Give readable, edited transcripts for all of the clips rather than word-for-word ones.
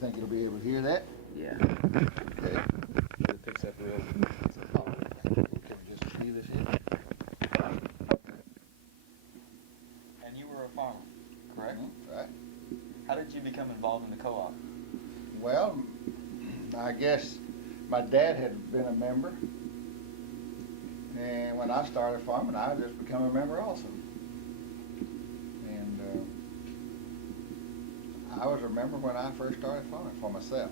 think you'll be able to hear that? Yeah. Okay. It picks up real. Can we just leave this here? And you were a farmer, correct? Mm-hmm. Right. How did you become involved in the co-op? Well, I guess my dad had been a member, and when I started farming, I just become a member also. And I was a member when I first started farming for myself,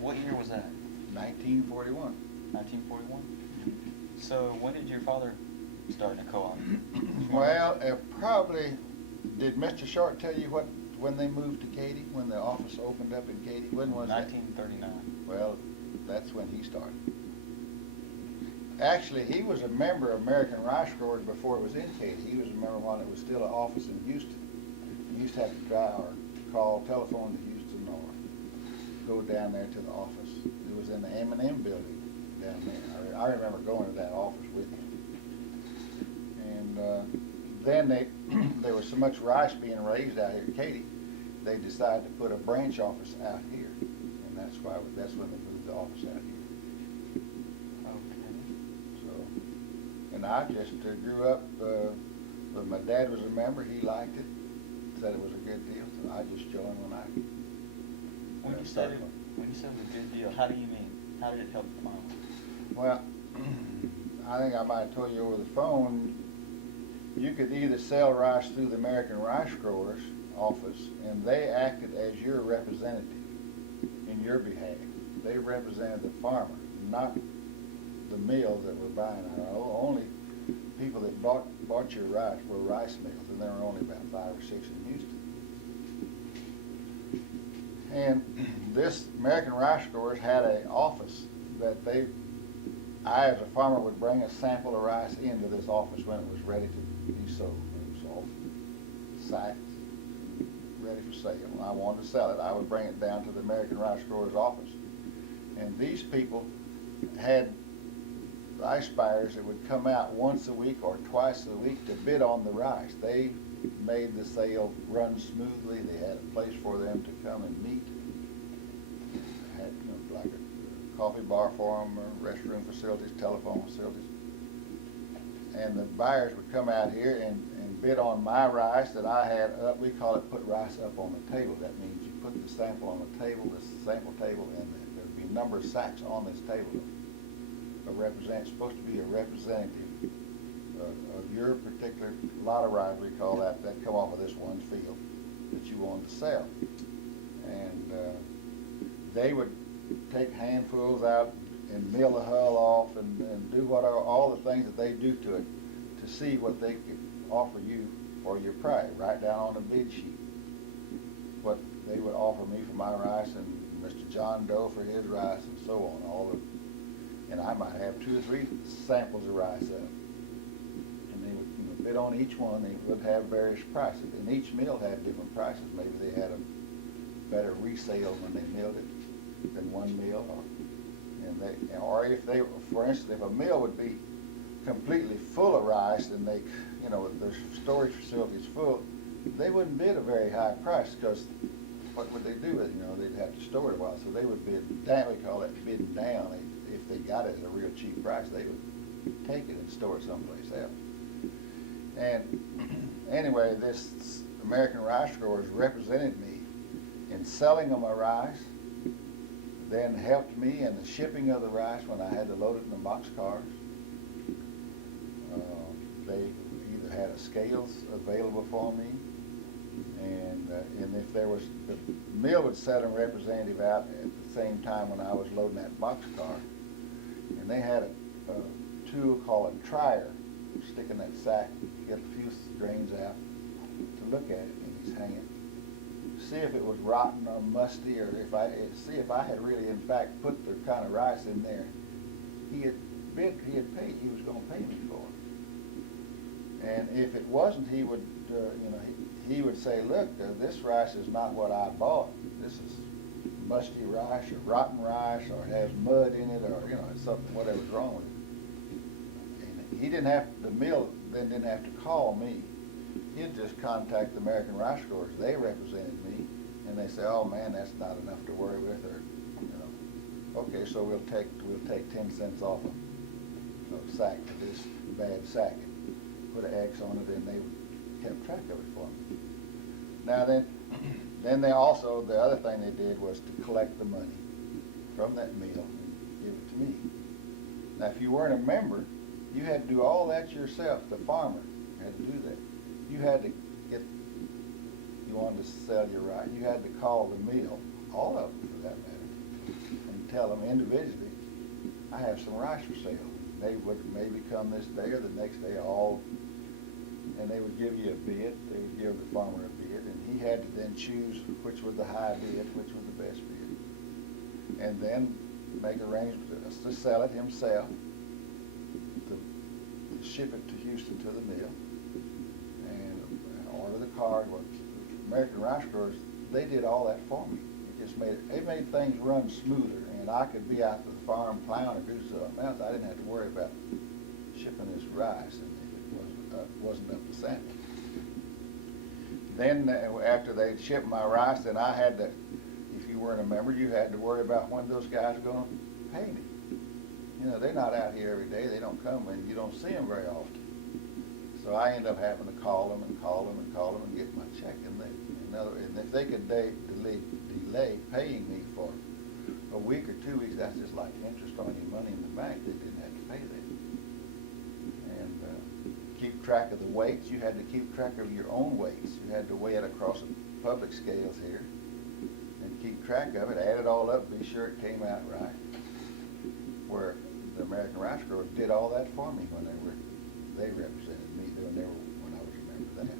What year was that? 1941. 1941? So when did your father start in a co-op? Well, probably, did Mr. Short tell you when they moved to Katy, when the office opened up in Katy? When was that? 1939. Well, that's when he started. Actually, he was a member of American Rice Growers before it was in Katy. He was a member when it was still an office in Houston. He used to have to drive or call, telephone to Houston or go down there to the office. It was in the M&M building down there. I remember going to that office with him. And then there was so much rice being raised out here at Katy, they decided to put a branch office out here, and that's when they moved the office out here. Okay. So, and I just grew up. But my dad was a member. He liked it, said it was a good deal. So I just joined when I. When you said it was a good deal, how do you mean? How did it help the farmer? Well, I think I might have told you over the phone. You could either sell rice through the American Rice Growers office, and they acted as your representative in your behalf. They represented the farmer, not the mills that were buying it. Only people that bought your rice were rice mills, and there were only about 5 or 6 in Houston. And this American Rice Growers had an office that I as a farmer would bring a sample of rice into this office when it was ready to be sold. It was all sacked, ready for sale. When I wanted to sell it, I would bring it down to the American Rice Growers office. And these people had rice buyers that would come out once a week or twice a week to bid on the rice. They made the sale run smoothly. They had a place for them to come and meet. They had, like a coffee bar for them, or restroom facilities, telephone facilities. And the buyers would come out here and bid on my rice that I had up. We call it put rice up on the table. That means you put the sample on the table, this sample table, and there would be a number of sacks on this table. It's supposed to be a representative of your particular lot of rice, we call that come off of this one field that you wanted to sell. And they would take handfuls out and mill the hull off and do all the things that they do to it to see what they could offer you for your price. Write down on a bid sheet what they would offer me for my rice and Mr. John Doe for his rice and so on. And I might have 2 or 3 samples of rice up. And they would bid on each one. They would have various prices. And each mill had different prices. Maybe they had a better resale when they milled it than one mill. Or if they, for instance, if a mill would be completely full of rice and they, their storage facilities full, they wouldn't bid a very high price because what would they do with it? They'd have to store it a while. So they would bid down. We call that bidding down. If they got it at a real cheap price, they would take it and store it someplace else. And anyway, this American Rice Growers represented me in selling them my rice, then helped me in the shipping of the rice when I had to load it in the box cars. They either had a scales available for me, and if there was, the mill would send a representative out at the same time when I was loading that box car, and they had a tool called a trier, stick in that sack, get a few grains out to look at it in his hand, see if it was rotten or musty, or see if I had really in fact put the kind of rice in there he had paid, he was going to pay me for it. And if it wasn't, he would he would say, look, this rice is not what I bought. This is musty rice or rotten rice, or it has mud in it, or something, whatever's wrong with it. And he didn't have, the mill then didn't have to call me. He'd just contact the American Rice Growers. They represented me, And they say, oh man, that's not enough to worry with, or, you know, okay, so we'll take 10 cents off a sack for this bad sack, and put an X on it, and they kept track of it for me. Now then they also, the other thing they did was to collect the money from that meal and give it to me. Now, if you weren't a member, you had to do all that yourself. The farmer had to do that. You had to get, you wanted to sell your rice, you had to call the mill, all of them for that matter, and tell them individually, I have some rice for sale. They would maybe come this day or the next day and they would give you a bid. They would give the farmer a bid, and he had to then choose which was the high bid, which was the best bid, and then make arrangements to sell it himself, to ship it to Houston to the mill, and order the card. Well, American Rice Growers, they did all that for me. It made things run smoother, and I could be out to the farm plowing or do something else. I didn't have to worry about shipping this rice, and if it wasn't up to sample. Then after they'd shipped my rice, then I had to, if you weren't a member, you had to worry about when those guys were going to pay me. You know, they're not out here every day. They don't come, and you don't see them very often. So I end up having to call them and get my check. And if they could delay paying me for a week or 2 weeks, that's just like interest on your money in the bank. They didn't have to pay that. And keep track of the weights. You had to keep track of your own weights. You had to weigh it across the public scales here and keep track of it, add it all up, be sure it came out right. Where the American Rice Growers did all that for me when they represented me when I was a member of that.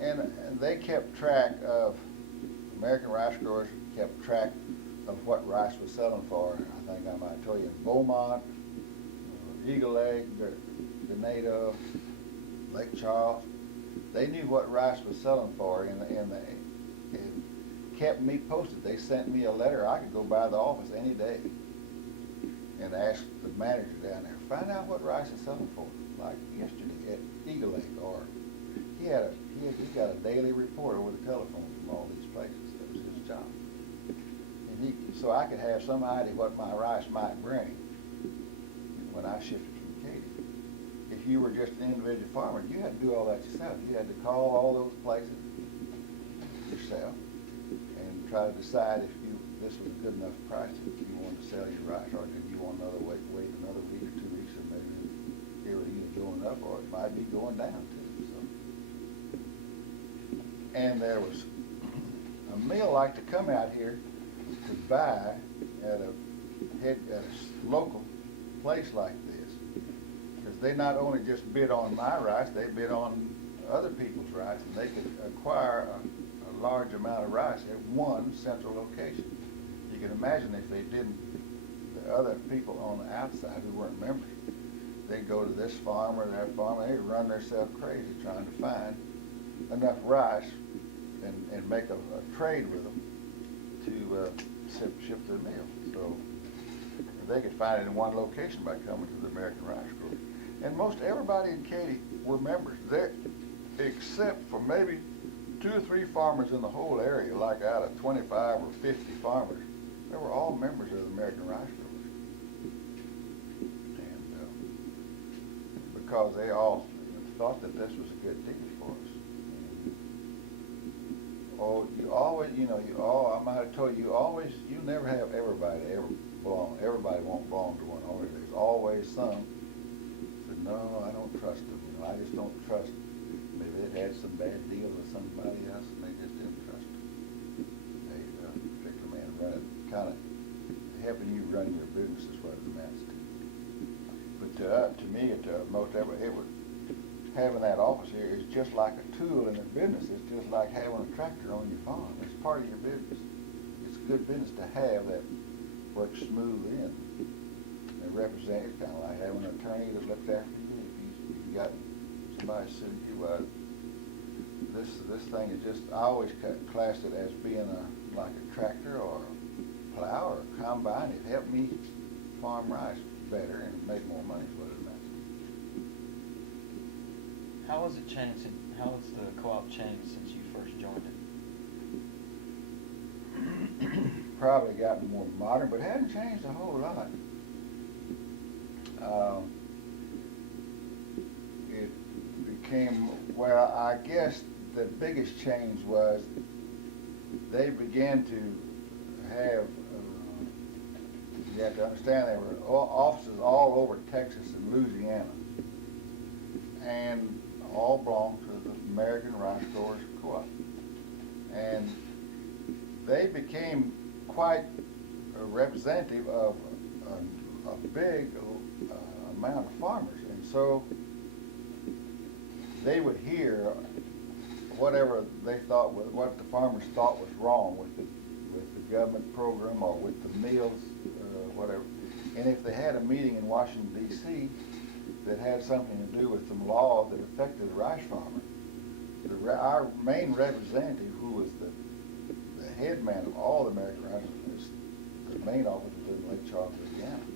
And they kept track of, American Rice Growers kept track of what rice was selling for. I think I might tell you in Beaumont, Eagle Lake, Grenada, Lake Charles. They knew what rice was selling for, and it kept me posted. They sent me a letter. I could go by the office any day and ask the manager down there, find out what rice is selling for. Like yesterday at Eagle Lake, or he got a daily report over the telephone from all these places. That was his job. And so I could have some idea what my rice might bring when I shifted from Katy. If you were just an individual farmer, you had to do all that yourself. You had to call all those places yourself and try to decide if this was a good enough price if you wanted to sell your rice, or did you want another wait another week or 2 weeks, and maybe it was either going up or it might be going down too. So. And there was a mill like to come out here to buy at a local place like this, because they not only just bid on my rice, they bid on other people's rice, and they could acquire a large amount of rice at one central location. You can imagine if they didn't, the other people on the outside who weren't members, they'd go to this farmer or that farmer, they'd run themselves crazy trying to find enough rice and make a trade with them to ship to the mill. So they could find it in one location by coming to the American Rice Growers. And most everybody in Katy were members there, except for maybe 2 or 3 farmers in the whole area, like out of 25 or 50 farmers. They were all members of the American Rice Growers. And because they all thought that this was a good deal for us. Oh, you always, I might have told you, you never have everybody belong. Everybody won't belong to one order. There's always some that, no, I don't trust them. I just don't trust them. Maybe they'd had some bad deal with somebody else and they just didn't trust them. A particular man running, kind of helping you run your business is what it amounts to. But to me, to most everybody, having that office here is just like a tool in a business. It's just like having a tractor on your farm. It's part of your business. It's good business to have that works smoothly and represent. It's kind of like having an attorney that looks after you. If you got somebody suing you, this thing is just, I always classed it as being like a tractor or a plow or a combine. It helped me farm rice better and make more money is what it amounts to. How has it changed? How has the co-op changed since you first joined it? probably gotten more modern, but it hadn't changed a whole lot. It became, well, I guess the biggest change was they began to have, you have to understand, there were offices all over Texas and Louisiana, and all belonged to the American Rice Growers Co-op. And they became quite a representative of a big amount of farmers, and so they would hear whatever they thought was, what the farmers thought was wrong with the government program or with the meals, whatever. And if they had a meeting in Washington D.C. that had something to do with some law that affected the rice farmer, our main representative, who was the head man of all the American Rice, the main office was in Lake Charles, Louisiana.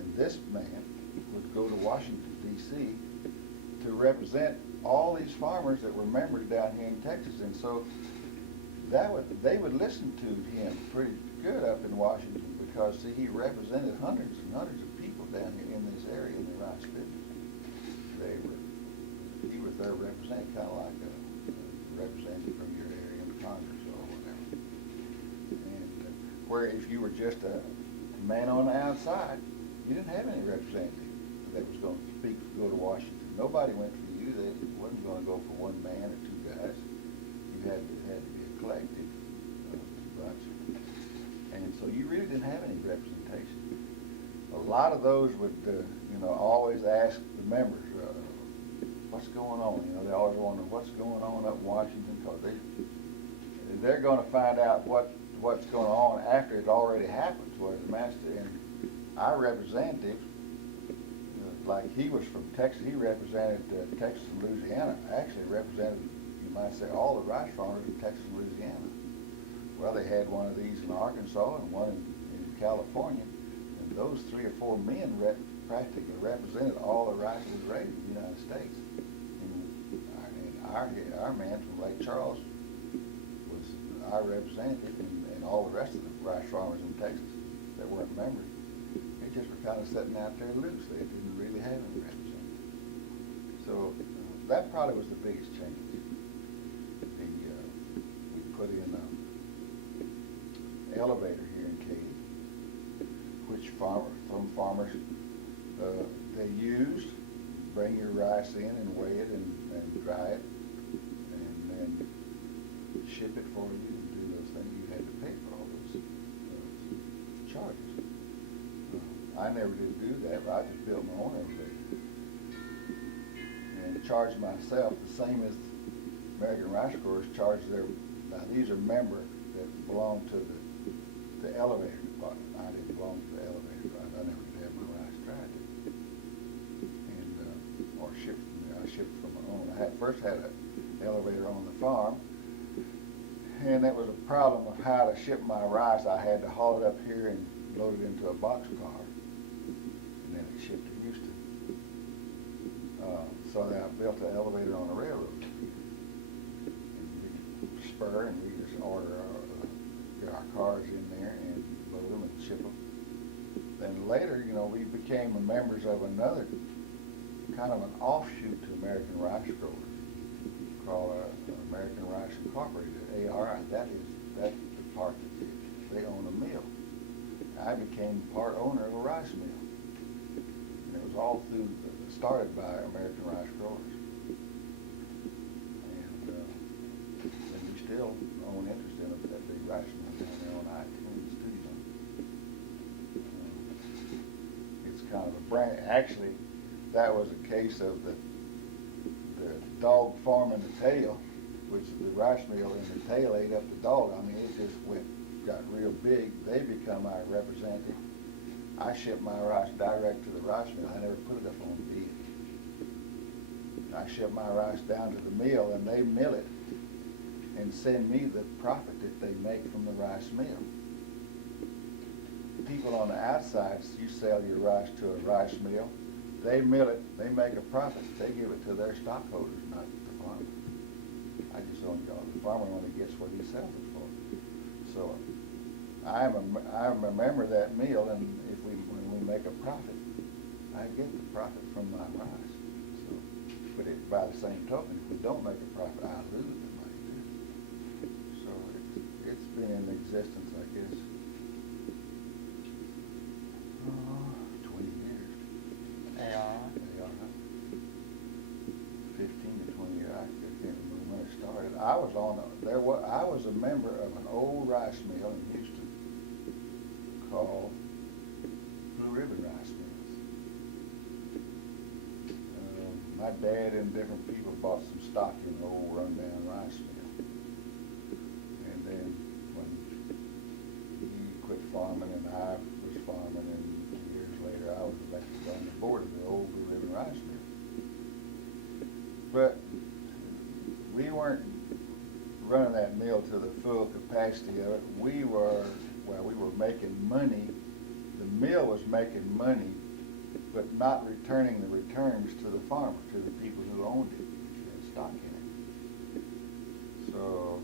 And this man would go to Washington D.C. to represent all these farmers that were members down here in Texas, and so they would listen to him pretty good up in Washington, because see, he represented hundreds and hundreds of people down here in this area in the rice business. He was their representative, kind of like a representative from your area in Congress or whatever. And where if you were just a man on the outside, you didn't have any representative that was going to speak, go to Washington. Nobody went for you. They wasn't going to go for one man or two guys. You had to be a collective bunch. And so you really didn't have any representation. A lot of those would, always ask the members, what's going on? They always wonder what's going on up in Washington, because they're going to find out what's going on after it already happened to the master. And our representative, like he was from Texas, he represented Texas and Louisiana. Actually represented, you might say, all the rice farmers in Texas and Louisiana. Well, they had one of these in Arkansas and one in California, and those 3 or 4 men practically represented all the rice that was raised in the United States. And our man from Lake Charles was our representative, and all the rest of the rice farmers in Texas that weren't members, they just were kind of sitting out there loose. They didn't really have any representative. So that probably was the biggest change. We put in an elevator here in Katy, which some farmers they used. Bring your rice in and weigh it and dry it, and then ship it for you and do those things. You had to pay for all those charges. I never did do that, but I just built my own elevator and charged myself the same as American Rice Growers charged their. Now these are members that belong to the elevator department. I didn't belong to the elevator department. I never did have my rice dried. Or shipped. I shipped from my own. I first had an elevator on the farm, and it was a problem of how to ship my rice. I had to haul it up here and load it into a boxcar, and then it shipped to Houston. So then I built an elevator on the railroad. And we spur, and we just order get our cars in there and load them and ship them. Then later, we became members of another kind of an offshoot to American Rice Growers, called American Rice Incorporated, ARI. That's the part that they own a mill. I became part owner of a rice mill. And it was all started by American Rice Growers. And we still own interest in that big rice mill down there on I-10 Studio. It's kind of a brand. Actually, that was a case of the dog farm in the tail, which the rice mill in the tail ate up the dog. I mean, it just got real big. They become our representative. I ship my rice direct to the rice mill. I never put it up on bid. I ship my rice down to the mill, and they mill it and send me the profit that they make from the rice mill. People on the outside, you sell your rice to a rice mill, they mill it, they make a profit, they give it to their stockholders, not the farmer. I just own it all. The farmer only gets what he sells it for. So I'm a member of that mill, and when we make a profit, I get the profit from my rice. So, but by the same token, if we don't make a profit, I lose the money too. So it's been in existence, I guess, 20 years. AR. 15 to 20 years. I can't remember when it started. I was a member of an old rice mill in Houston called Blue Ribbon Rice Mills. My dad and different people bought some stock in an old rundown rice mill. And then when he quit farming and I was farming, and years later I was elected on the board of the old Blue Ribbon Rice Mill. But we weren't running that mill to the full capacity of it. We were making money. The mill was making money, but not returning the returns to the farmer, to the people who owned it, who had stock in it. So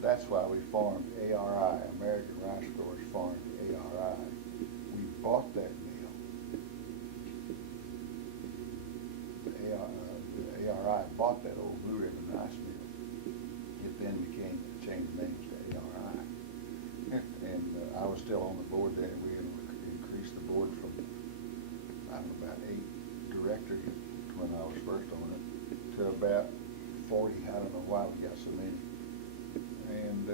that's why we formed ARI, American Rice Growers formed ARI. We bought that mill. The ARI bought that old Blue Ribbon Rice Mill. It then changed names to ARI. And I was still on the board then. We had increased the board from, I don't know, about 8 directors when I was first on it, to about 40. I don't know why we got so many. And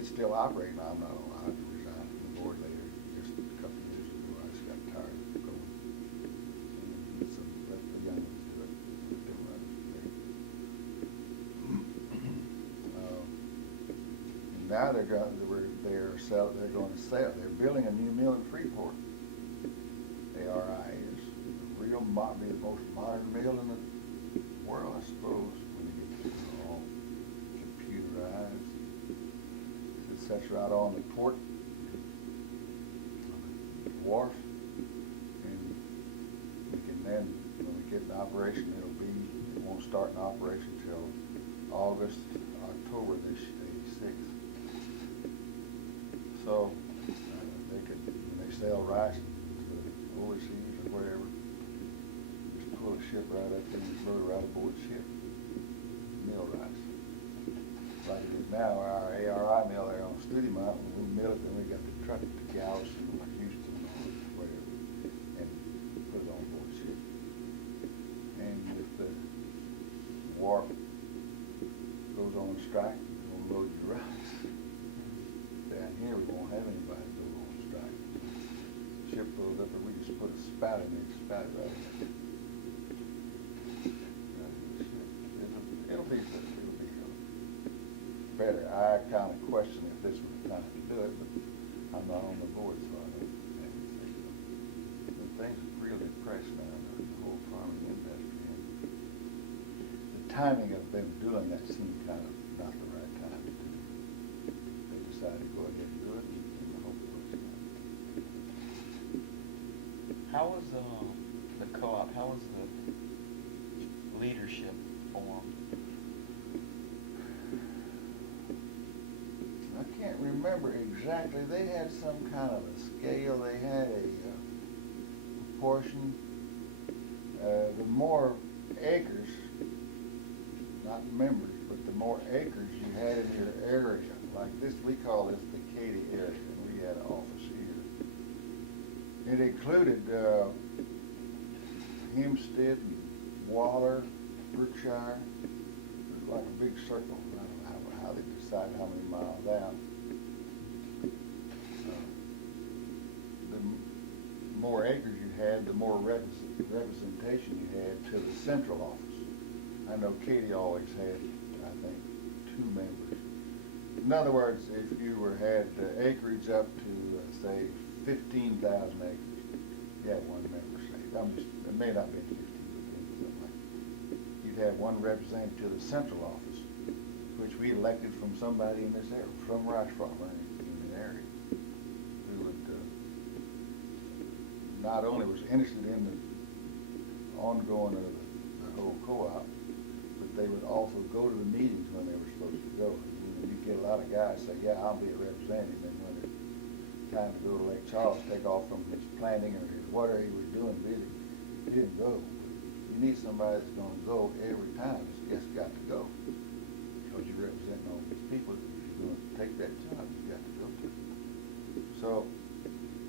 it's still operating. I'm not allowed to resign from the board later. Just a couple of years ago, I just got tired of going. And so let the young ones do it. They'll run it. And now they're going to sell. They're building a new mill in Freeport. ARI is be the most modern mill in the world, I suppose, when you get to all computerized. It sits right on the port, on the wharf, and we can then, when we get in operation, it won't start in operation till August, October this 86. So when they sell rice to overseas or wherever, just pull a ship right up in and float it right aboard the ship. Mill rice. Like it is now, our ARI mill there on Studi Mountain, we mill it, then we got to truck it to Galveston or Houston or wherever, and put it on board the ship. And if the wharf goes on strike, we'll load your rice. Down here, we won't have anybody go on strike. Ship goes up, and we just put a spout in there, spout it right in. It'll be better. I kind of question if this was the time to do it, but I'm not on the board, so I don't have anything. But things are really pressed now, the whole farming industry. And the timing of them doing that seemed kind of not the right time to do it. They decided to go ahead and do it, and the hope was How was the co-op? How was the leadership formed? I can't remember exactly. They had some kind of a scale. They had a proportion. The more acres, not members, but the more acres you had in your area, like this, we call this the Katy area, and we had an office here. It included Hempstead and Waller, Brookshire. It was like a big circle. I don't know how they decided how many miles out. The more acres you had, the more representation you had to the central office. I know Katy always had, I think, 2 members. In other words, if you had acreage up to, say, 15,000 acres, you had 1 member, say. It may not be 15, but something like that. You'd have 1 representative to the central office, which we elected from somebody in this area, from rice farmer in the area, who would not only was interested in the ongoing of the whole co-op, but they would also go to the meetings when they were supposed to go. And you get a lot of guys say, yeah, I'll be a representative, and when it's time to go to Lake Charles, take off from his planting or his whatever he was doing, really, he didn't go. You need somebody that's gonna go every time, it's just got to go. Because you're representing all these people, if you're gonna take that job, you got to go to it. So,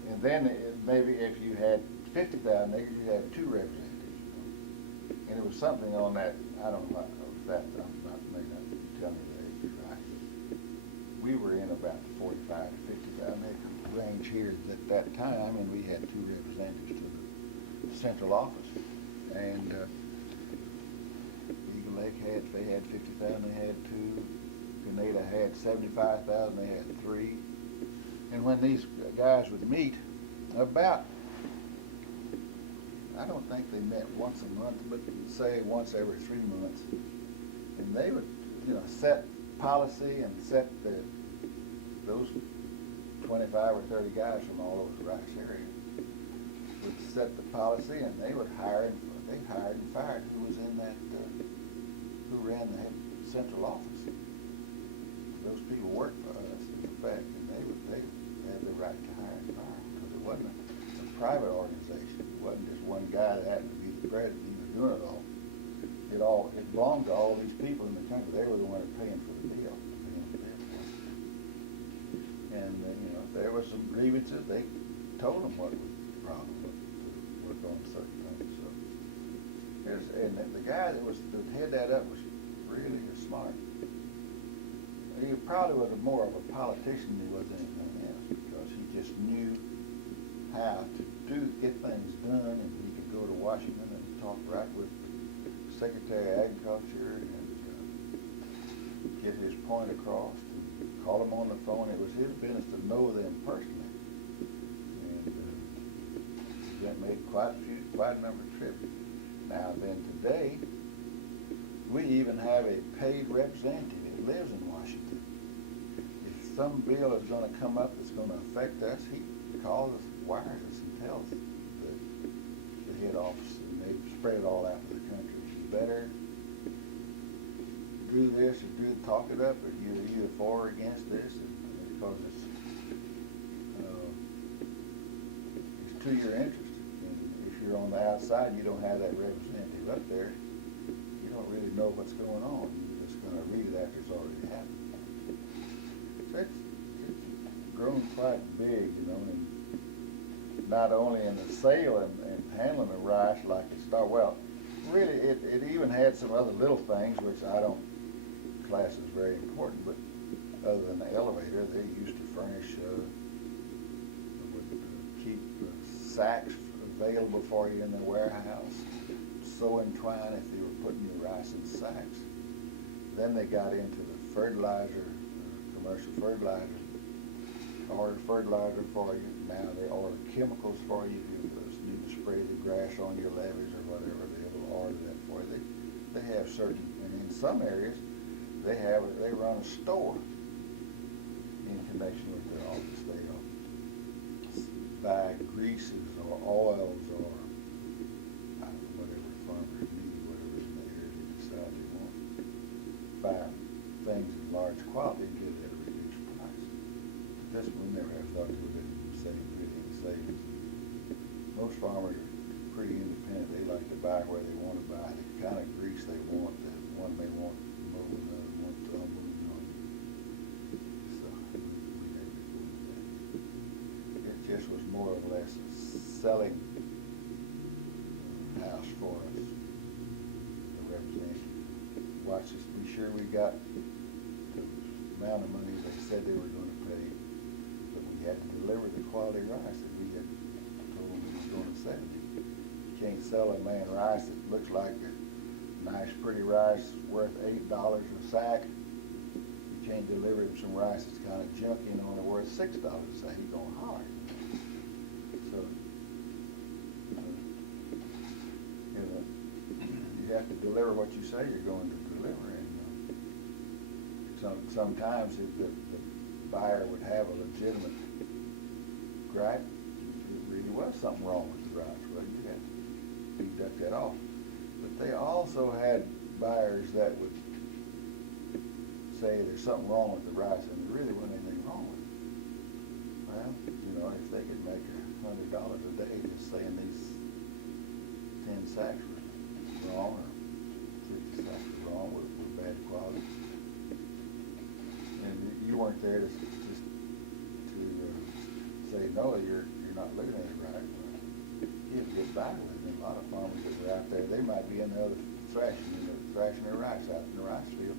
and then maybe if you had 50,000 acres, you had 2 representatives, you know. And it was something on that, I don't know, that, I'm not, may not tell me the acres right. We were in about the 45 to 50,000 acre range here at that time, and we had 2 representatives to the central office. And Eagle Lake they had 50,000, they had 2. Grenada had 75,000, they had 3. And when these guys would meet, about, I don't think they met once a month, but say once every 3 months. And they would, you know, set policy and set those 25 or 30 guys from all over the Rice area would set the policy, and they would hire and fired who was in that, who ran the central office. Those people worked for us, in effect, and they had the right to hire and fire, because it wasn't a private organization. It wasn't just one guy that happened to be the president. He was doing it all. It belonged to all these people in the country. They were the ones paying for the deal. And you know, if there was some grievances, they told them what was the problem was to work on certain things. So and the guy that head that up was really smart. He probably was more of a politician than he was anything else, because he just knew how to get things done, and he could go to Washington and talk right with the Secretary of Agriculture and get his point across, and call them on the phone. It was his business to know them personally, and that made quite a number of trips. Now then, today we even have a paid representative that lives in Washington. If some bill is going to come up that's going to affect us, he calls us, wires us, and tells the head office, and they spread it all out to the country. You better do this or talk it up, or you're either for or against this, because it's to your interest. And if you're on the outside, you don't have that representative up there, you don't really know what's going on. You're just going to read it after it's already happened. So it's grown quite big, you know, and not only in the sale and handling of rice like it started. Well, really, it even had some other little things which I don't class as very important, but other than the elevator, they used to furnish, would keep sacks available for you in the warehouse, sewing twine if you were putting your rice in sacks. Then they got into the fertilizer, commercial fertilizer, ordered fertilizer for you. Now they order chemicals for you. If you need to spray the grass on your levees or whatever, they will order that for you. They have certain, and in some areas, they run a store in connection with their office. They'll buy greases or oils or I don't know, whatever the farmers need, whatever in the area they decide they want. Buy things in large quantity and get it at a reduced price. This we never have thought they would save really any savings. Most farmers are pretty independent. They like to buy where they want to buy the kind of grease they want. The one they want mowing, the other one tumbling, you know. So we never did that. It just was more or less a selling house for us, the representative. Watch us, be sure we got the amount of money they said they were going to pay, but we had to deliver the quality rice that we had told them we was going to sell. You can't sell a man rice that looks like a nice, pretty rice worth $8 a sack. You can't deliver him some rice that's kind of junky and only worth $6 a sack. He's going to holler. So, you have to deliver what you say you're going to deliver. And sometimes if the buyer would have a legitimate gripe, it really was something wrong with the rice. Well, you had to deduct that off. But they also had buyers that would say there's something wrong with the rice, and there really wasn't anything wrong with it. Well, you know, if they could make $100 a day just saying these 10 sacks were wrong, or 50 sacks were wrong, were bad quality, and you weren't there to say, no, you're not looking at it right. Well, you'd get by with it. And a lot of farmers that were out there, they might be in the other thrashing their rice out in the rice field.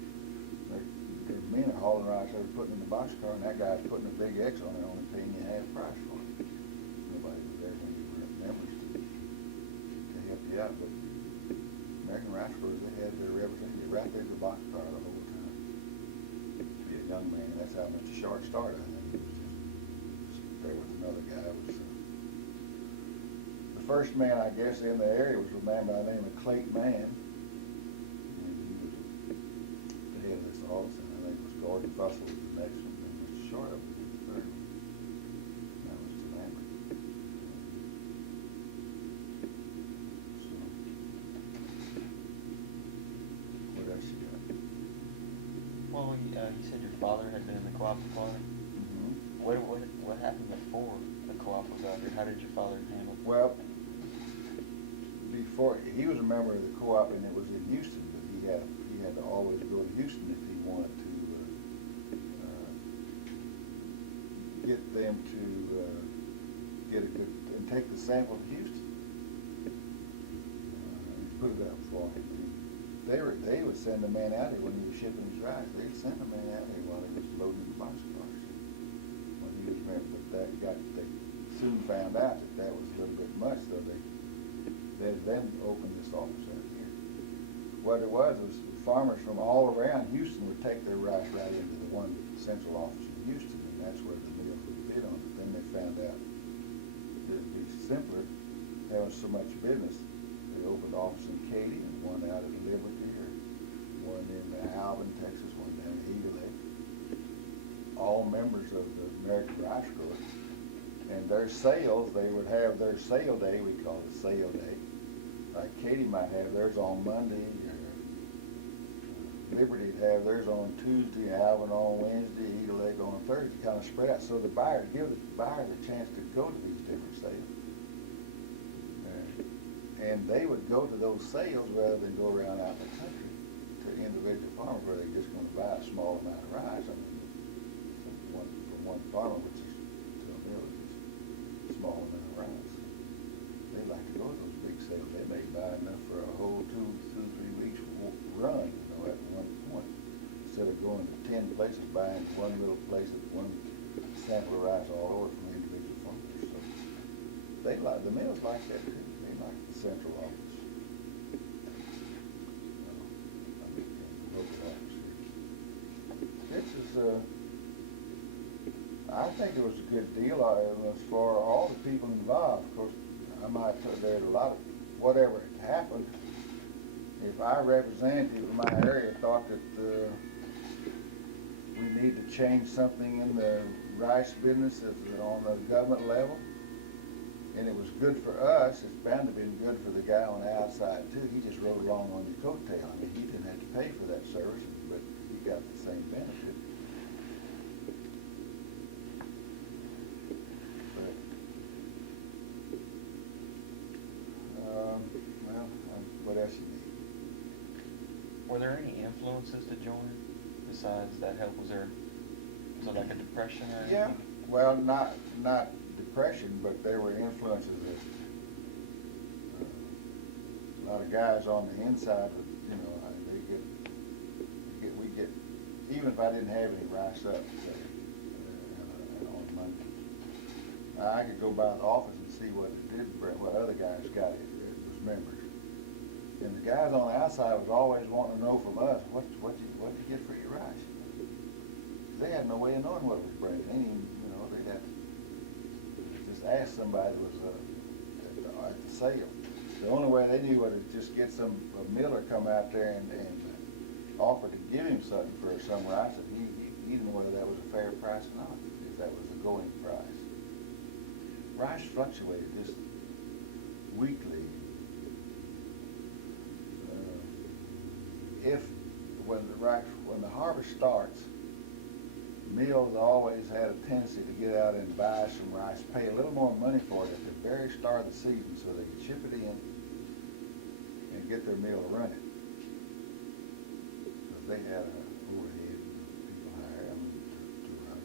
Their men are hauling rice over, putting it in the boxcar, and that guy's putting a big X on it, only paying you half price for it. Nobody was there when you were members to help you out, but American Rice Growers, they had their representative right there at the boxcar the whole time. To be a young man, that's how much a short start, I think. He was just there with another guy. Was the first man, I guess, in the area was a man by the name of Clayton Mann. And he was the head of this office, and I think it was Gordon Fussell was the next one, and Mr. Short was the third one. That was Mr. Lambert. So, what else you got? Well, you said your father had been in the co-op before. Mm-hmm. What happened before the co-op was out here? How did your father handle it? Well, before he was a member of the co-op, and it was in Houston, but he had to always go to Houston if he wanted to get them to get a good and take the sample to Houston. Put it up for him. They would send a man out here when he was shipping his rice. They'd send a man out here while he was loading the boxcars. When he was member, but they soon found out that was a little bit much, so they then opened this office out here. What it was farmers from all around Houston would take their rice right into the one central office in Houston, and that's where the mills would bid on it. Then they found out that it'd be simpler having so much business. They opened an office in Katy and one out at Liberty, or one in Alvin, Texas, one down in Eagle Lake. All members of the American Rice Growers. And their sales, they would have their sale day, we call it sale day. Like Katy might have theirs on Monday, or Liberty'd have theirs on Tuesday, Alvin on Wednesday, Eagle Lake on Thursday, kind of spread out. So the buyer, give the buyer the chance to go to these different sales. And they would go to those sales rather than go around out in the country to individual farmers where they're just going to buy a small amount of rice. I mean, from one farmer, which is to a mill, is a small amount of rice. They like to go to those big sales. They may buy enough for a whole 3 weeks run, you know, at one point. Instead of going to 10 places buying one little place at one sample of rice all over from individual farmers. So the mills like that too. They like the central office. I mean, the local office here. This is I think it was a good deal as for all the people involved. Of course, I might put there's a lot of whatever had happened. If our representative in my area thought that we need to change something in the rice business on the government level, and it was good for us, it's bound to have been good for the guy on the outside too. He just rode along on your coattail. I mean, he didn't have to pay for that service, but he got the same benefit. What else you need? Were there any influences to join besides that help? Was there like a depression or anything? Yeah, well, not depression, but there were influences that a lot of guys on the inside would, you know, we get even if I didn't have any rice up on Monday, I could go by the office and see what other guys got it was members. And the guys on the outside was always wanting to know from us, what you get for your rice? They had no way of knowing what it was bringing. They'd have to just ask somebody that was at the sale. The only way they knew was to just get a miller come out there and offer to give him something for some rice, and he didn't know whether that was a fair price or not, if that was a going price. Rice fluctuated just weekly. When when the harvest starts, mills always had a tendency to get out and buy some rice, pay a little more money for it at the very start of the season so they could ship it in and get their mill running. Because they had an overhead, people hired them to run.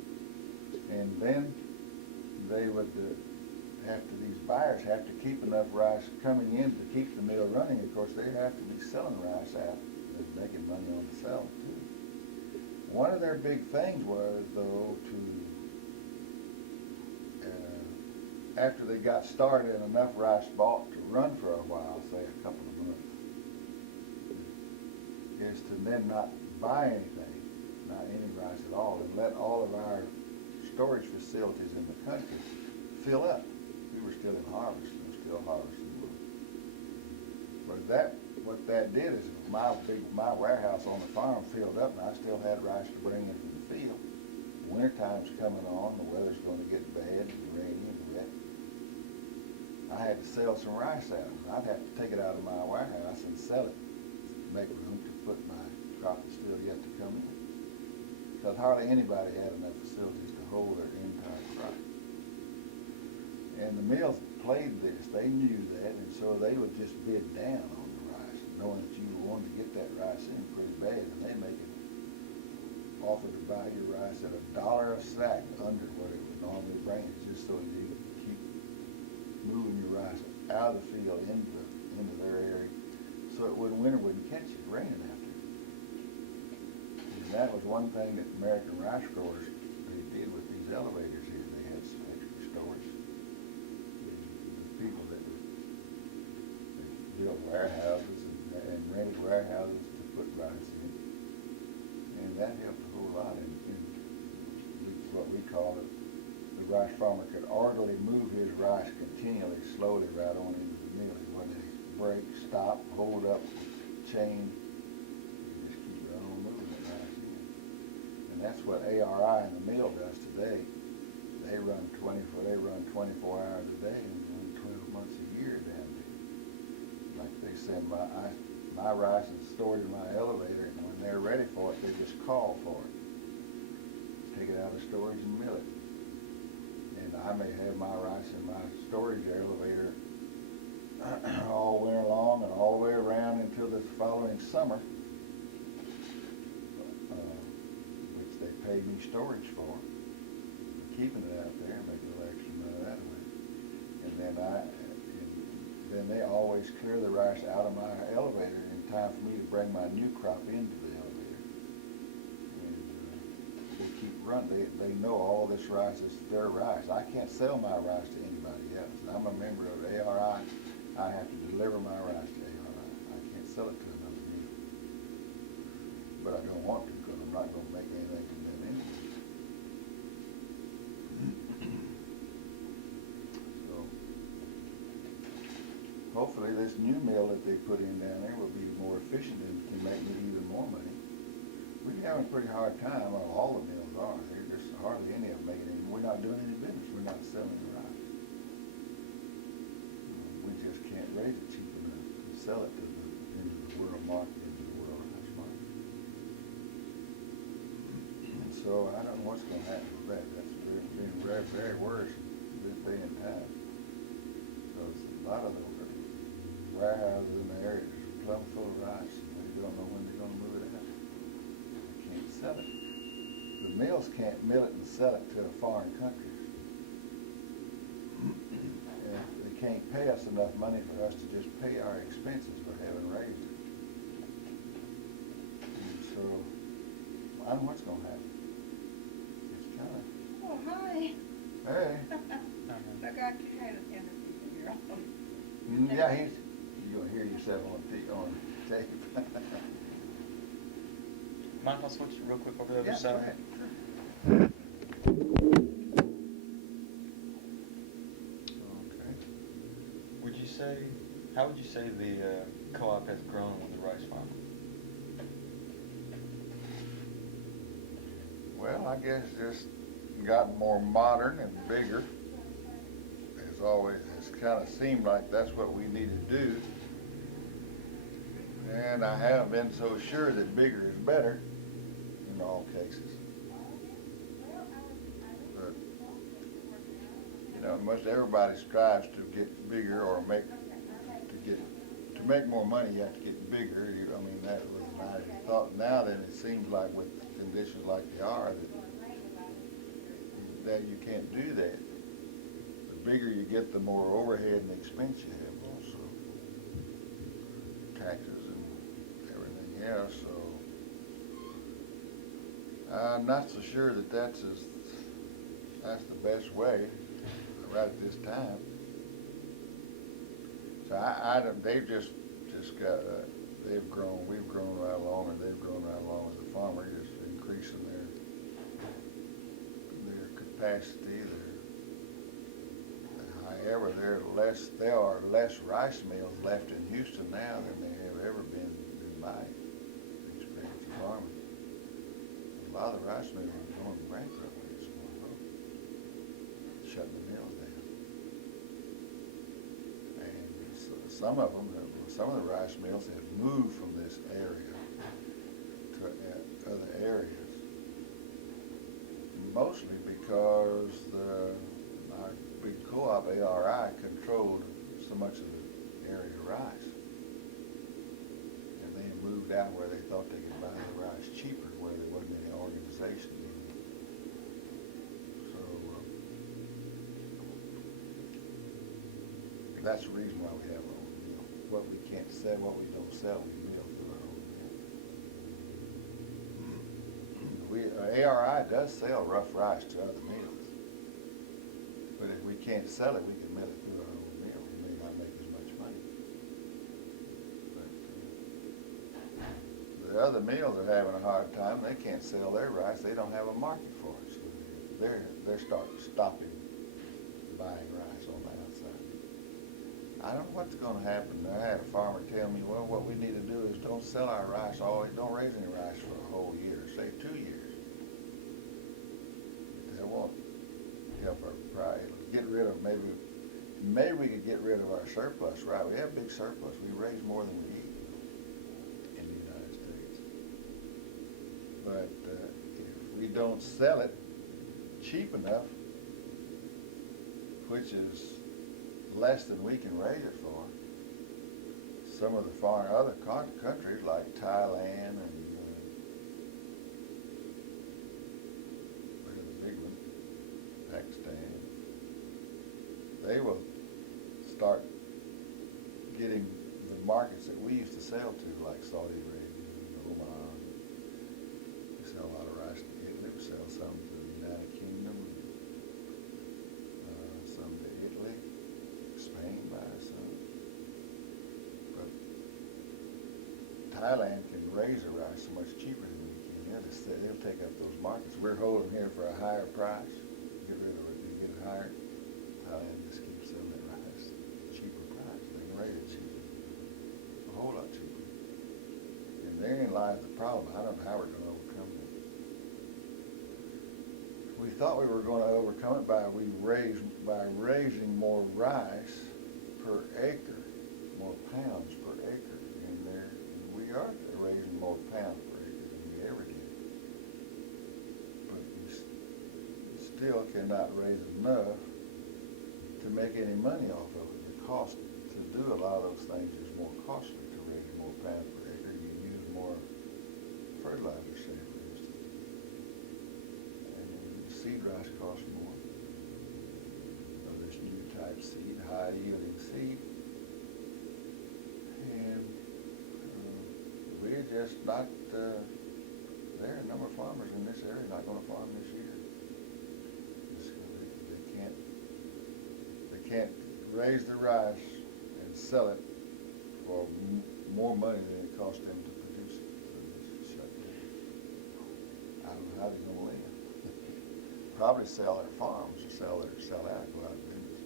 And then they would, after these buyers have to keep enough rice coming in to keep the mill running, of course they have to be selling rice out and making money on the sell too. One of their big things was, though, after they got started and enough rice bought to run for a while, say a couple of months, is to then not buy anything, not any rice at all, and let all of our storage facilities in the country fill up. We were still in harvest, we were still harvesting. But what that did is my warehouse on the farm filled up, and I still had rice to bring in from the field. Wintertime's coming on, the weather's going to get bad and rainy and wet. I had to sell some rice out, and I'd have to take it out of my warehouse and sell it to make room to put my crop that's still yet to come in. Because hardly anybody had enough facilities to hold their entire crop. And the mills played this, they knew that, and so they would just bid down on the rice, knowing that you wanted to get that rice in pretty bad, and they make it offer to buy your rice at $1 a sack under what it would normally bring, just so you could keep moving your rice out of the field into their area, so it winter wouldn't catch it raining out there. And that was one thing that American rice growers they did with these elevators here. They had some extra storage. People that built warehouses and rented warehouses to put rice in, and that helped a whole lot. And what we call it, the rice farmer could orderly move his rice continually, slowly right on into the mill. He wouldn't break, stop, hold up, chain. You just keep right on moving the rice in. And that's what ARI in the mill does today. They run 24 hours a day and 12 months a year down there. Like they send my rice is stored in my elevator, and when they're ready for it, they just call for it. Take it out of storage and mill it. And I may have my rice in my storage elevator all winter long and all the way around until the following summer, which they pay me storage for keeping it out there and make a little extra money that way. And then they always clear the rice out of my elevator in time for me to bring my new crop into the elevator. And they keep running. They know all this rice is their rice. I can't sell my rice to anybody else. I'm a member of ARI. I have to deliver my rice to ARI. I can't sell it to another mill. But I don't want to, because I'm not going to make anything from them anyway. Hopefully this new mill that they put in down there will be more efficient and can make me even more money. We're having a pretty hard time, well, all the mills are. There's hardly any of them making any. We're not doing any business. We're not selling the rice. We just can't raise it cheap enough to sell it to into the world market, into the world rice market. And so I don't know what's going to happen with that. That's been very, very worse this day and time. Because a lot of the warehouses in the area is plumb full of rice, and they don't know when they're going to move it out. They can't sell it. The mills can't mill it and sell it to foreign countries. And they can't pay us enough money for us to just pay our expenses for having raised it. And so, I don't know what's going to happen. It's kind of... Oh, hi. Hey. Forgot you had an interview in your own. Yeah, you'll hear yourself on tape. Mind if I switch real quick over the other Yeah, side? go ahead. Okay. How would you say the co-op has grown with the rice farm? Well, I guess just gotten more modern and bigger. As always, it's kind of seemed like that's what we need to do. And I haven't been so sure that bigger is better. in all cases. But, you know, most everybody strives to get bigger or to make more money, you have to get bigger. I mean, that was my thought. Now then, it seems like with conditions like they are, that you can't do that. The bigger you get, the more overhead and expense you have also. Taxes and everything else, so I'm not so sure that that's the best way right at this time. So they've just got, they've grown, we've grown right along, and they've grown right along with the farmer, just increasing their capacity. However, there are less rice mills left in Houston now than there have ever been in my experience of farming. A lot of the rice mills are going bankrupt this morning, shutting the mills down. And so some of the rice mills have moved from this area to other areas, mostly because our big co-op ARI controlled so much of the area of rice, and they moved out where they thought they could buy the rice cheaper, where there wasn't any organization. So that's the reason why we have our own mill. What we can't sell, what we don't sell, we mill through our own mill. ARI does sell rough rice to other mills, but if we can't sell it, we can mill it through our own mill. We may not make as much money. But the other mills are having a hard time. They can't sell their rice. They don't have a market for it. So they're stopping buying rice on the outside. I don't know what's going to happen. I had a farmer tell me, well, what we need to do is don't sell our rice always, don't raise any rice for a whole year, say 2 years. That won't help our price. Get rid of, maybe we could get rid of our surplus, right? We have big surplus. We raise more than we eat in the United States. But if we don't sell it cheap enough, which is less than we can raise it for, some of the other countries like Thailand and the big one, Pakistan, they will start getting the markets that we used to sell to, like Saudi Arabia and Oman. We sell a lot of rice to Italy. We sell some to the United Kingdom, some to Italy. Spain buys some. But Thailand can raise the rice so much cheaper than we can. They'll take up those markets. We're holding here for a higher price. Get rid of it. You get it higher. Thailand just keeps selling that rice at a cheaper price. They can raise it cheaper. A whole lot cheaper. And therein lies the problem. I don't know how we're going to overcome it. We thought we were going to overcome it by raising more rice per acre, more pounds per acre. And we are raising more pounds per acre than we ever did. But we still cannot raise enough to make any money off of it. The cost to do a lot of those things is more costly to raise more pounds per acre. You use more fertilizer, say, for instance. And seed rice costs more. This new type seed, high yielding seed. And we're just not, there are a number of farmers in this area not going to farm this year. They can't raise the rice and sell it for more money than it costs them to produce it. So they shut down. I don't know how they're going to live. Probably sell their farms or sell out, go out of business.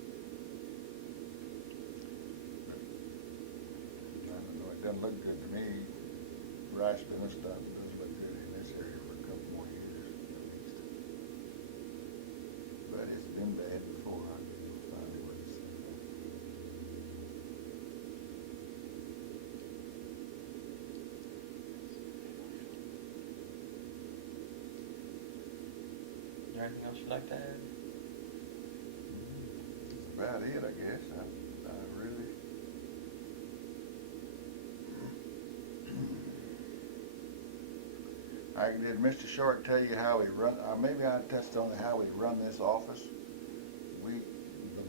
But, I don't know, it doesn't look good to me. Rice business doesn't look good in this area for a couple more years at least. But it's been bad before. I finally what it's anything else you'd like to add? That's about it, I guess. I really. Did Mr. Short tell you how we run? Maybe I touched on how we run this office. The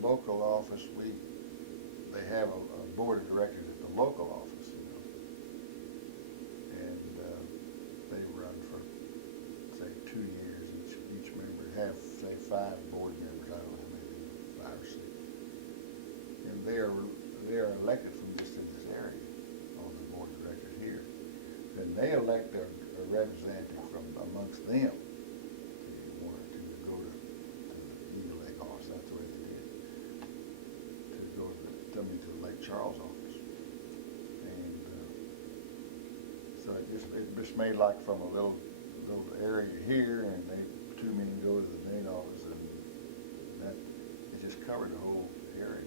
local office, they have a board of directors at the local office, and they run for say 2 years. Each member have say 5 board members. I don't know how many, 5 or 6, and they are elected from just in this area on the board of directors here. Then they elect a representative from amongst them. If you wanted to go to the Eagle Lake office, that's the way they did. To go to the Lake Charles office, and so it just made like from a little area here, and 2 men go to the main office, and that it just covered the whole area.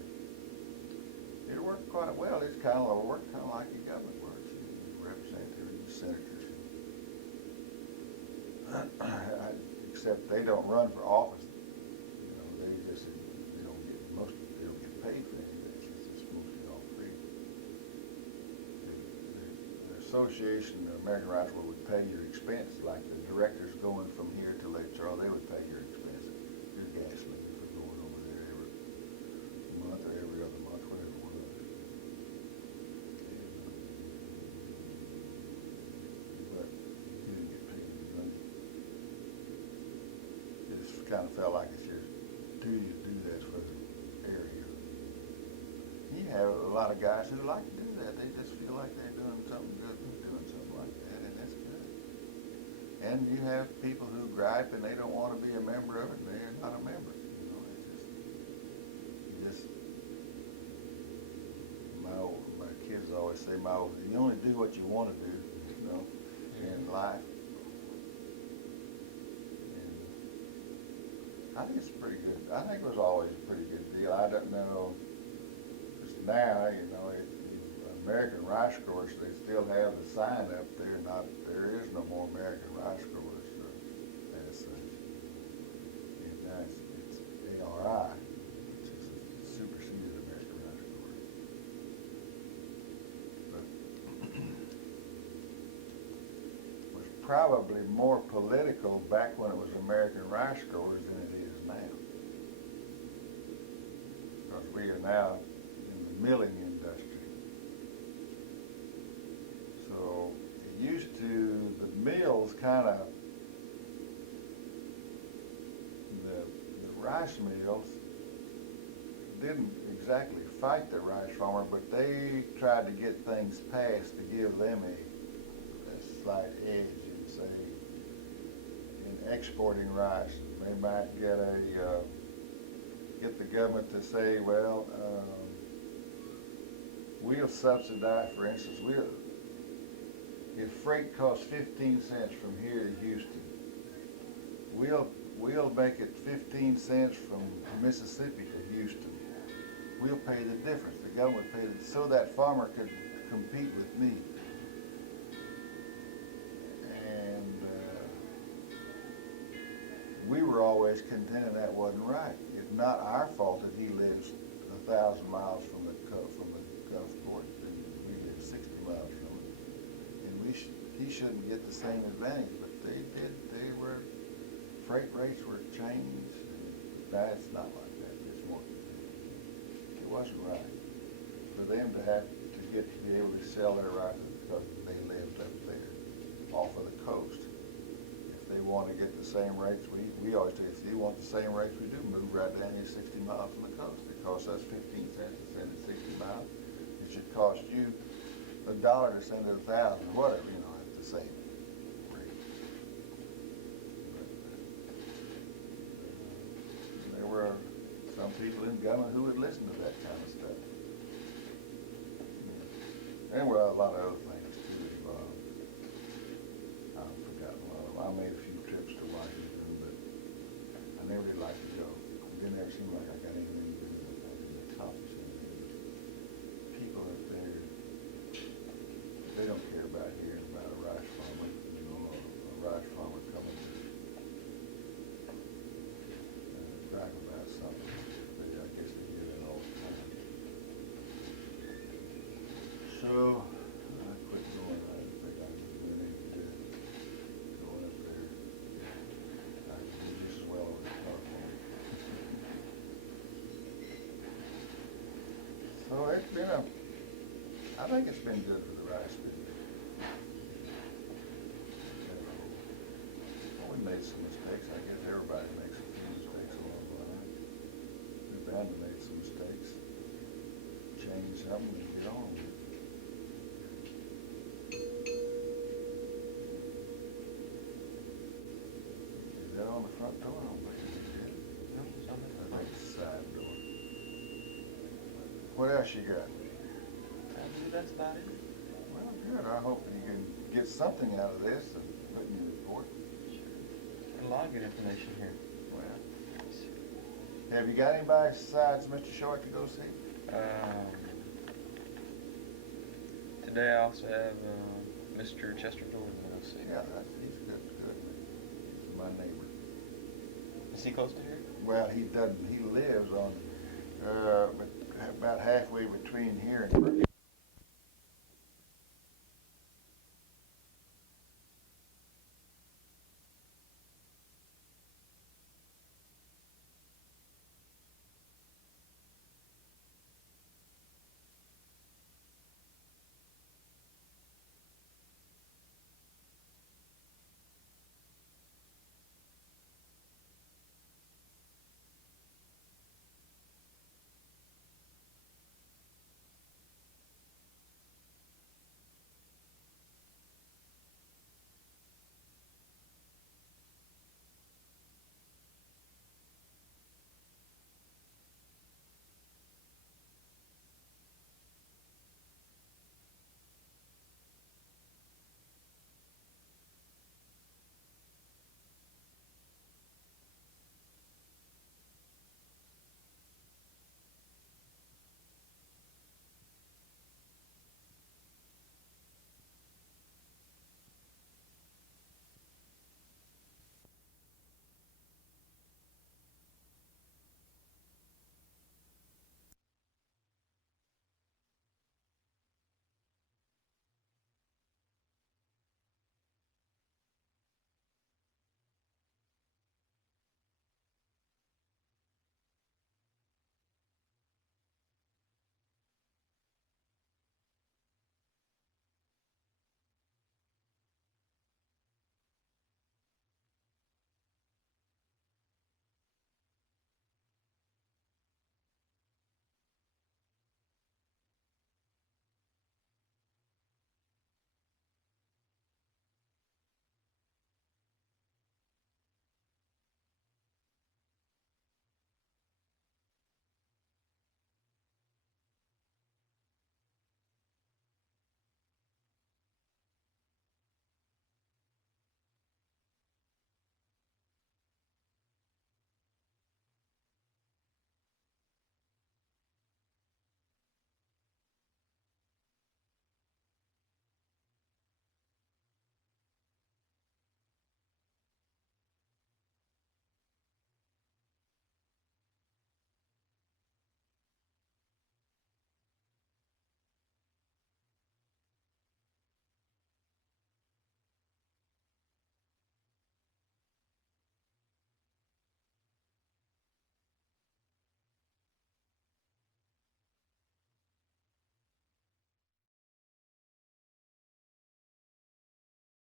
It worked quite well. It's kind of like the government works. You represent your senators. Except they don't run for office. They don't get paid for anything. It's mostly all free. The association, the American Rifle, would pay your expense, like the directors going from here to Lake Charles, they would pay your expense, your gasoline for going over there every month or every other month, whatever it was. But you didn't get paid any money. It just kind of felt like it's your duty to do that for the area. You have a lot of guys who like to do that. They just feel like they're doing something good, doing something like that, and that's good. And you have people who gripe and they don't want to be a member of it, and they're not a member. My kids always say, you only do what you want to do, in life. I think it's pretty good. I think it was always a pretty good deal. I don't know, just now, American Rice Growers, they still have the sign up there. There is no more American Rice Growers as such. And now it's ARI, which is a superseded American Rice Growers. But it was probably more political back when it was American Rice Growers than it is now. Because we are now in the milling industry. So it used to, the mills kind of, the rice mills didn't exactly fight the rice farmer, but they tried to get things passed to give them a slight edge in, say, in exporting rice. They might get the government to say, well, we'll subsidize, for instance, if freight costs 15 cents from here to Houston, we'll make it 15 cents from Mississippi to Houston. We'll pay the difference. The government paid it so that farmer could compete with me. And we were always contending that wasn't right. It's not our fault that he lives 1,000 miles from the Gulfport, and we live 60 miles from it. And he shouldn't get the same advantage, but they did. Freight rates were changed. That's not like that. It's more. It wasn't right for them to have to be able to sell their rice because they lived up there off of the coast. If they want to get the same rates, we always say, if you want the same rates we do, move right down here 60 miles from the coast. It costs us 15 cents to send it 60 miles. It should cost you $1 to send it 1,000, whatever, at the same rate. But, there were some people in government who would listen to that kind of stuff. And there were a lot of other things too involved. I've forgotten a lot of them. I made a few trips to Washington, but I never really liked to go. It didn't ever seem like I got anything to do with the topics. People up there, they don't care about hearing about a rice farmer, a rice farmer coming to So, I quit going, I think I really need to go up there. I can do just as well over the telephone. So it's been I think it's been good for the rice field. Well, we made some mistakes, I guess everybody makes a few mistakes along the line. We're bound to make some mistakes. Change something and get on with it. Is that on the front door? I don't think it is. No, it's on the I think it's the side door. What else you got? I believe that's about it. Well, good. I hope you can get something out of this and put in your report. Sure. A lot of good information here. Well, have you got anybody besides Mr. Short to go see? Today I also have Mr. Chester Jordan that I'll see. Yeah, he's good. He's my neighbor. Is he close to here? Well, he doesn't. He lives on about halfway between here and